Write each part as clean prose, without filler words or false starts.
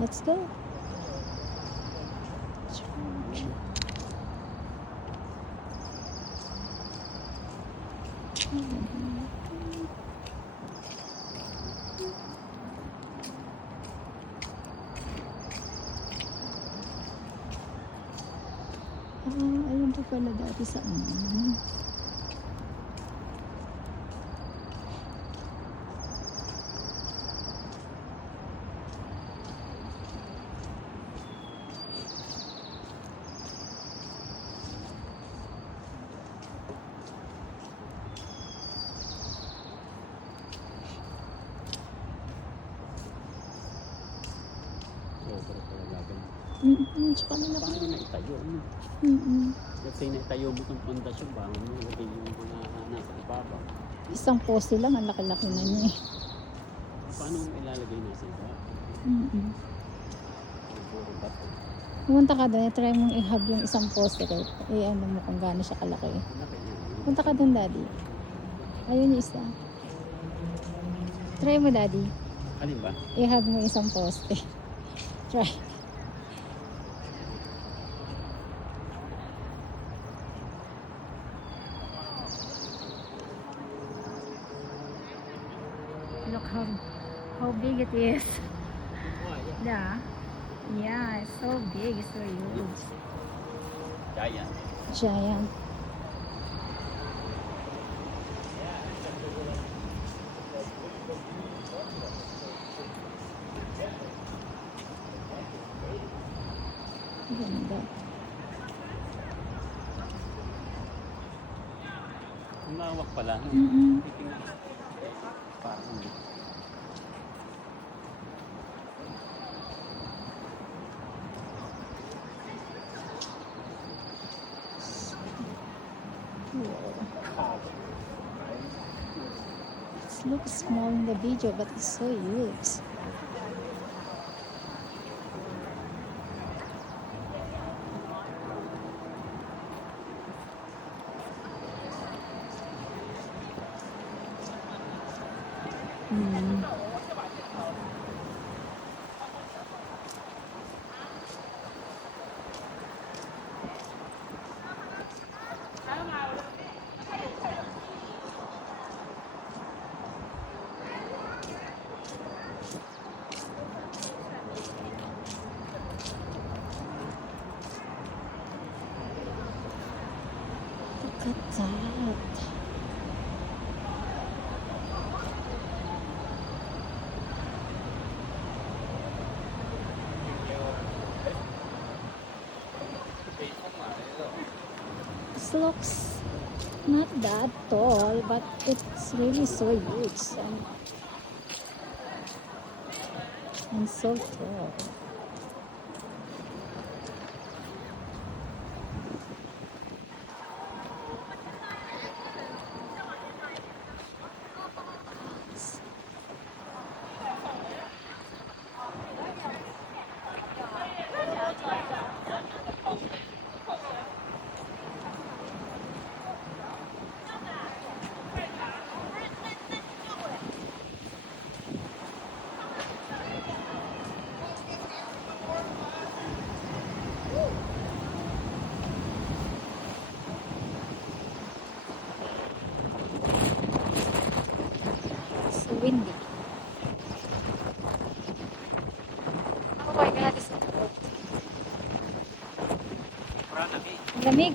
Let's go. Ayun po pala dati sa ano. Tsaka na paano na itayo mo? Let's say na itayo mo itong pundasyon, bangon mo, ilagay yung mga nasa ibabaw. Isang poste lang, ang laki-laki na niya eh. Paano mo ilalagay nasa ibabaw? Puro bato. Pumunta ka doon, try mong i-hub yung isang poste kahit ano mo kung gaano siya kalaki. Malaki yan. Punta ka doon, daddy. Ayun yung isa. Try mo, daddy. Alin ba? I-hub mo isang poste. Try. Look how big it is. Yeah. Yeah, it's so big, it's so huge. Giant. Giant. Ganda. Ang lawak pala. Titingnan. Parang It looks small in the video, but it's so huge. Look at that. This looks not that tall, but it's really so huge and so tall. Windy. Oh my God, it's so cold. Lamig.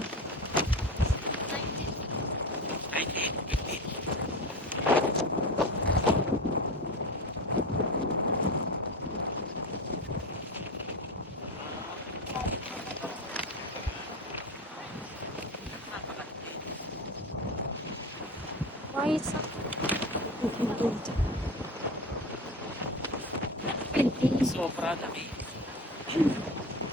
Why is that? Sobra dami.